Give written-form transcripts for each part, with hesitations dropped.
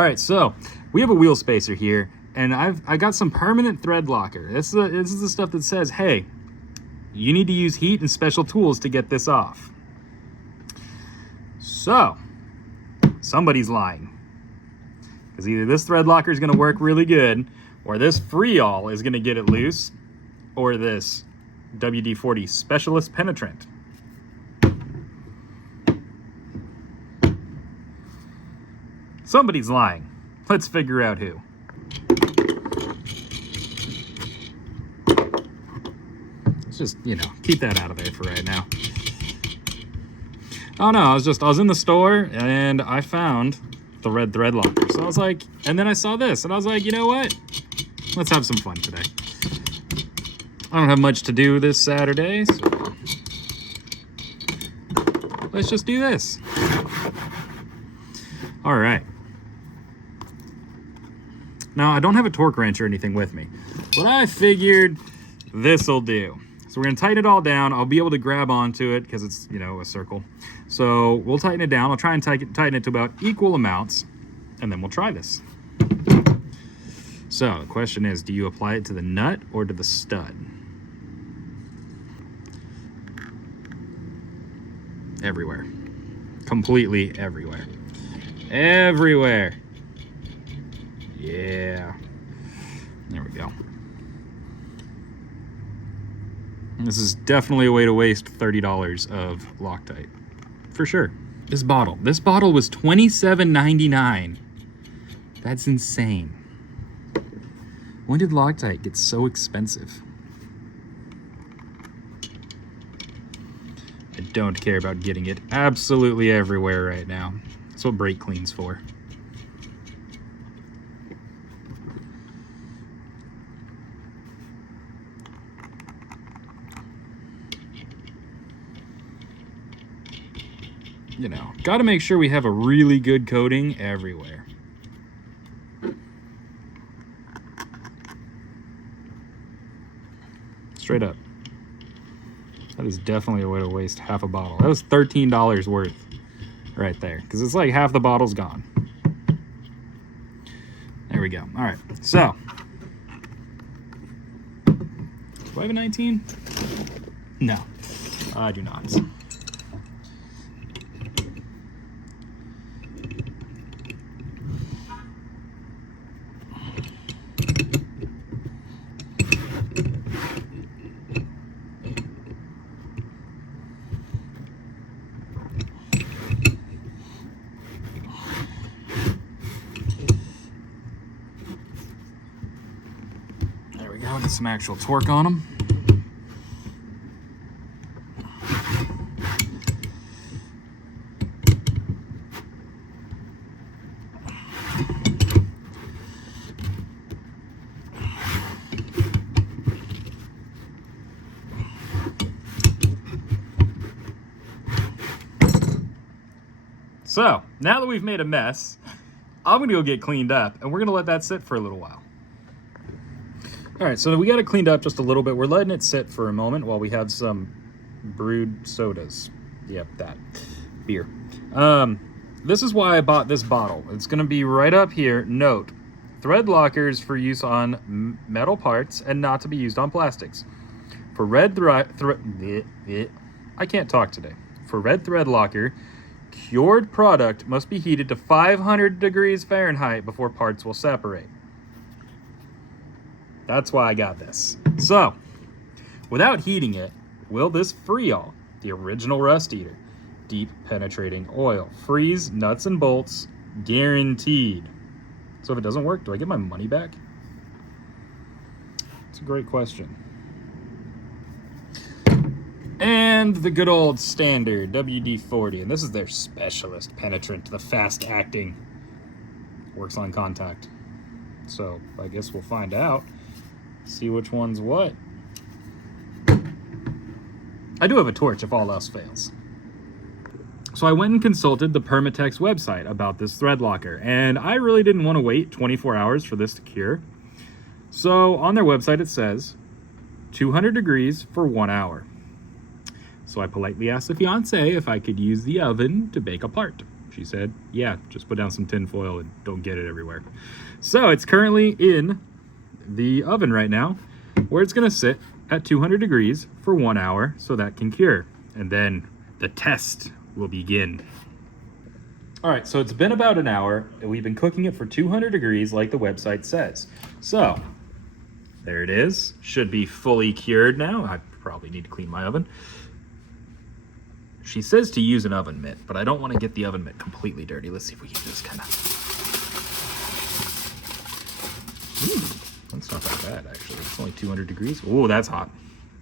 All right, so we have a wheel spacer here, and I got some permanent thread locker. This is the stuff that says, hey, you need to use heat and special tools to get this off. So somebody's lying, because either this thread locker is going to work really good, or this free-all is going to get it loose, or this WD-40 Specialist Penetrant. Somebody's lying. Let's figure out who. Let's just, keep that out of there for right now. Oh no, I was in the store and I found the red thread locker. So I was like, and then I saw this and I was like, you know what? Let's have some fun today. I don't have much to do this Saturday, so let's just do this. All right. Now, I don't have a torque wrench or anything with me, but I figured this'll do. So we're gonna tighten it all down. I'll be able to grab onto it because it's, a circle. So we'll tighten it down. I'll try and tighten it to about equal amounts, and then we'll try this. So the question is, do you apply it to the nut or to the stud? Everywhere. Completely everywhere. Everywhere. Yeah. There we go. This is definitely a way to waste $30 of Loctite. For sure. This bottle was $27.99. That's insane. When did Loctite get so expensive? I don't care about getting it absolutely everywhere right now. That's what brake clean's for. Got to make sure we have a really good coating everywhere. Straight up. That is definitely a way to waste half a bottle. That was $13 worth right there, because it's like half the bottle's gone. There we go. All right, so do I have a 19? No, I do not. I'll get some actual torque on them. So, now that we've made a mess, I'm gonna go get cleaned up, and we're gonna let that sit for a little while. All right, so we got it cleaned up just a little bit. We're letting it sit for a moment while we have some brewed sodas. Yep, that beer. This is why I bought this bottle. It's gonna be right up here. Note, thread lockers for use on metal parts and not to be used on plastics. For red I can't talk today. For red thread locker, cured product must be heated to 500 degrees Fahrenheit before parts will separate. That's why I got this. So, without heating it, will this free-all, the original rust eater, deep penetrating oil, freeze nuts and bolts, guaranteed? So if it doesn't work, do I get my money back? It's a great question. And the good old standard WD-40, and this is their Specialist Penetrant, the fast-acting, works on contact. So I guess we'll find out. See which one's what. I do have a torch if all else fails. So I went and consulted the Permatex website about this thread locker, and I really didn't want to wait 24 hours for this to cure. So on their website it says 200 degrees for 1 hour. So I politely asked the fiance if I could use the oven to bake a part. She said, yeah, just put down some tin foil and don't get it everywhere. So it's currently in the oven right now, where it's gonna sit at 200 degrees for 1 hour so that can cure. And then the test will begin. All right, so it's been about an hour and we've been cooking it for 200 degrees like the website says. So there it is. Should be fully cured now. I probably need to clean my oven. She says to use an oven mitt, but I don't want to get the oven mitt completely dirty. Let's see if we can just kind of... That's not that bad, actually. It's only 200 degrees. Oh, that's hot.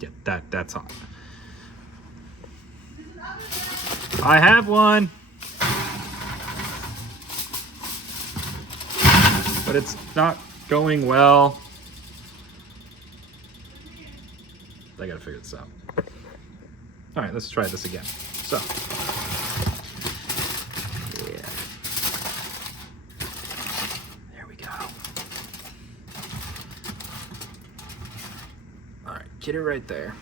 Yeah, that's hot. I have one. But it's not going well. I gotta figure this out. All right, let's try this again. So, yeah. There we go. All right, get it right there.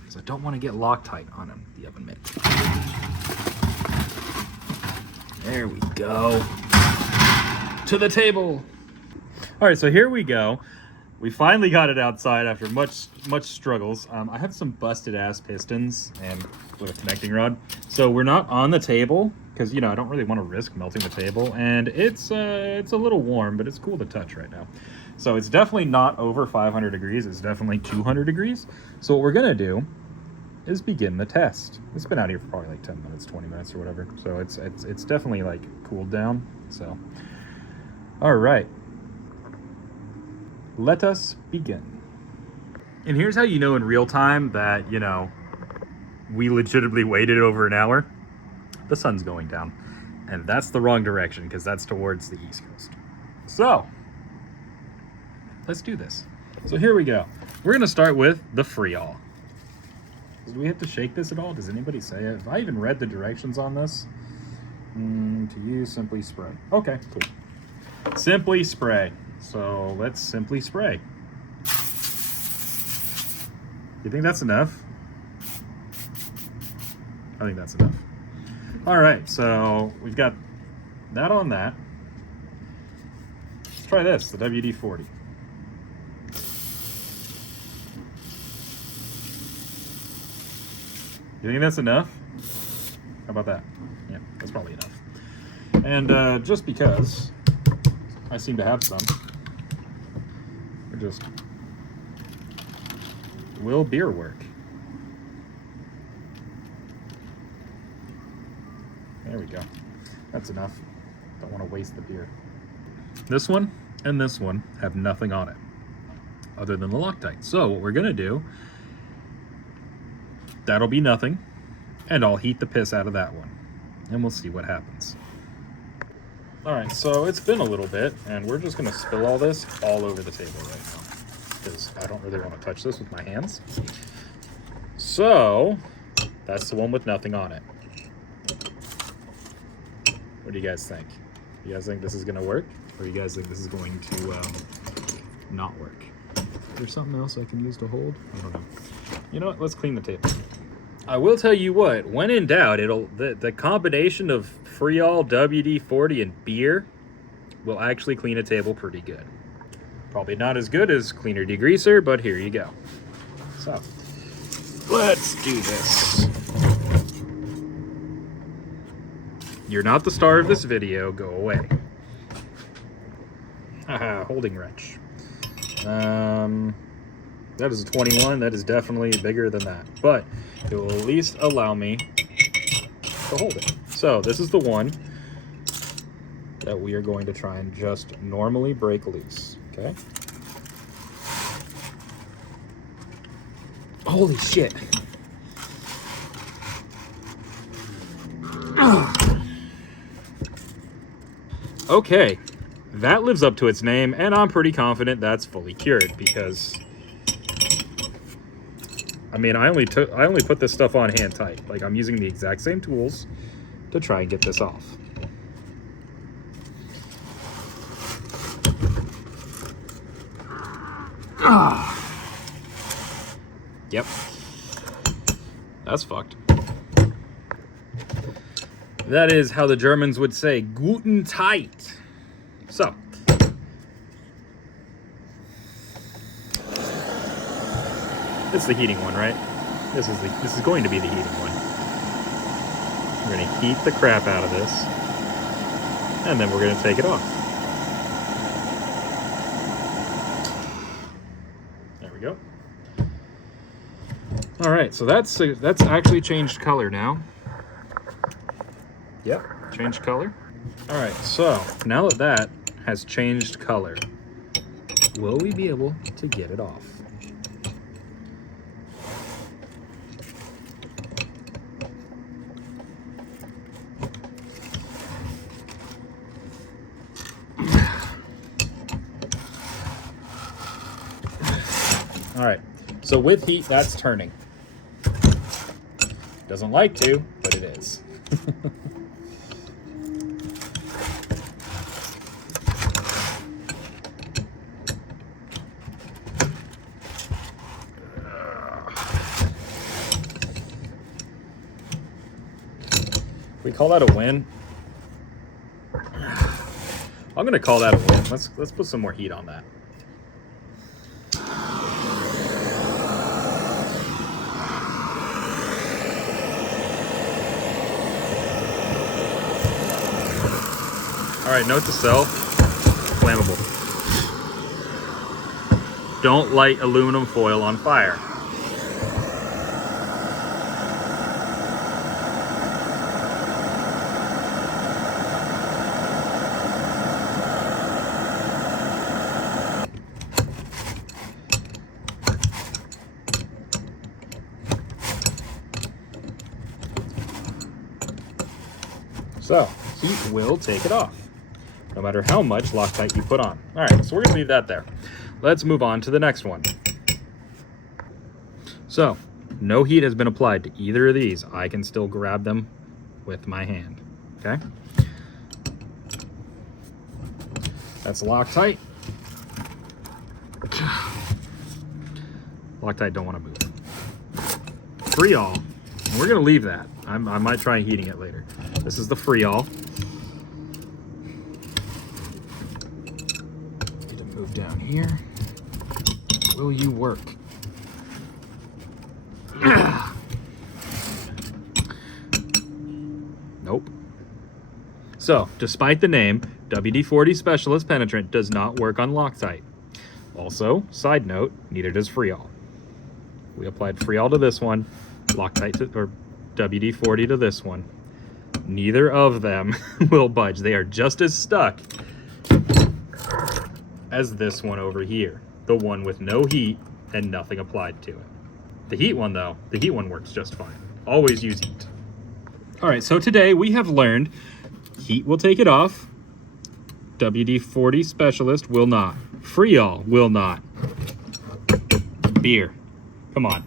Because I don't want to get Loctite on the oven mitt. There we go. To the table. All right, so here we go. We finally got it outside after much struggles. I have some busted ass pistons and with a connecting rod. So we're not on the table because, you know, I don't really want to risk melting the table. And it's a little warm, but it's cool to touch right now. So it's definitely not over 500 degrees. It's definitely 200 degrees. So what we're gonna do is begin the test. It's been out here for probably like 10 minutes, 20 minutes or whatever. So it's definitely like cooled down. So, all right. Let us begin. And here's how you know in real time that, you know, we legitimately waited over an hour. The sun's going down. And that's the wrong direction because that's towards the East Coast. So, let's do this. So here we go. We're gonna start with the Freol. Do we have to shake this at all? Does anybody say it? Have I even read the directions on this? To use, simply spray. Okay, cool. Simply spray. So let's simply spray. You think that's enough? I think that's enough. All right, so we've got that on that. Let's try this, the WD-40. You think that's enough? How about that? Yeah, that's probably enough. And just because I seem to have some, just will beer work? There we go. That's enough. Don't want to waste the beer. This one and this one have nothing on it other than the Loctite. So what we're gonna do, that'll be nothing, and I'll heat the piss out of that one, and we'll see what happens. All right, so it's been a little bit, and we're just gonna spill all this all over the table right now, because I don't really want to touch this with my hands. So, that's the one with nothing on it. What do you guys think? You guys think this is gonna work? Or you guys think this is going to not work? Is there something else I can use to hold? I don't know. You know what, let's clean the table. I will tell you what, when in doubt, the combination of Freol, WD-40, and beer will actually clean a table pretty good. Probably not as good as cleaner degreaser, but here you go. So, let's do this. You're not the star of this video, go away. Haha, holding wrench. That is a 21, that is definitely bigger than that, but it will at least allow me to hold it. So this is the one that we are going to try and just normally break loose, okay? Holy shit. Okay, that lives up to its name, and I'm pretty confident that's fully cured because, I mean, I only put this stuff on hand tight. Like, I'm using the exact same tools to try and get this off. Yep. That's fucked. That is how the Germans would say guten tight. So, it's the heating one, right? This is going to be the heating one. We're going to heat the crap out of this, and then we're going to take it off. There we go. All right, so that's actually changed color now. Yep, changed color. All right, so now that that has changed color, will we be able to get it off? All right, so with heat, that's turning. Doesn't like to, but it is. We call that a win. I'm gonna call that a win. Let's put some more heat on that. All right, note to self, flammable. Don't light aluminum foil on fire. So, heat will take it off, no matter how much Loctite you put on. All right, so we're gonna leave that there. Let's move on to the next one. So, no heat has been applied to either of these. I can still grab them with my hand, okay? That's Loctite. Loctite don't wanna move. Freol, we're gonna leave that. I might try heating it later. This is the Freol. Need to move down here. Will you work? Nope. So, despite the name, WD-40 Specialist Penetrant does not work on Loctite. Also, side note, neither does Freol. We applied Freol to this one, Loctite to, or WD-40 to this one. Neither of them will budge. They are just as stuck as this one over here, the one with no heat and nothing applied to it. The heat one though, the heat one works just fine. Always use heat. All right, so today we have learned heat will take it off, WD-40 Specialist will not, Freol will not. Beer, come on,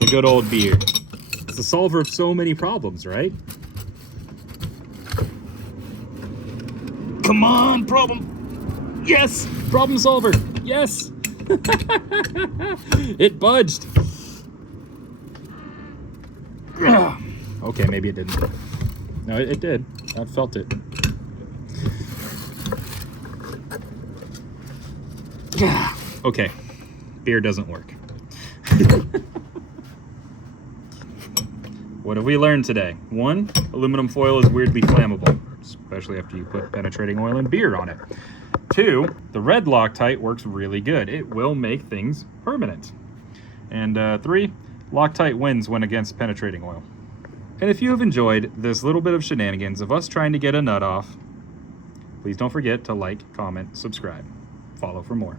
the good old beer. It's the solver of so many problems, right? Come on, problem. Yes, problem solver. Yes. It budged. Okay, maybe it didn't. No, it did. I felt it. Okay, beer doesn't work. What have we learned today? 1, aluminum foil is weirdly flammable, especially after you put penetrating oil and beer on it. 2, the red Loctite works really good. It will make things permanent. And 3, Loctite wins when against penetrating oil. And if you have enjoyed this little bit of shenanigans of us trying to get a nut off, please don't forget to like, comment, subscribe. Follow for more.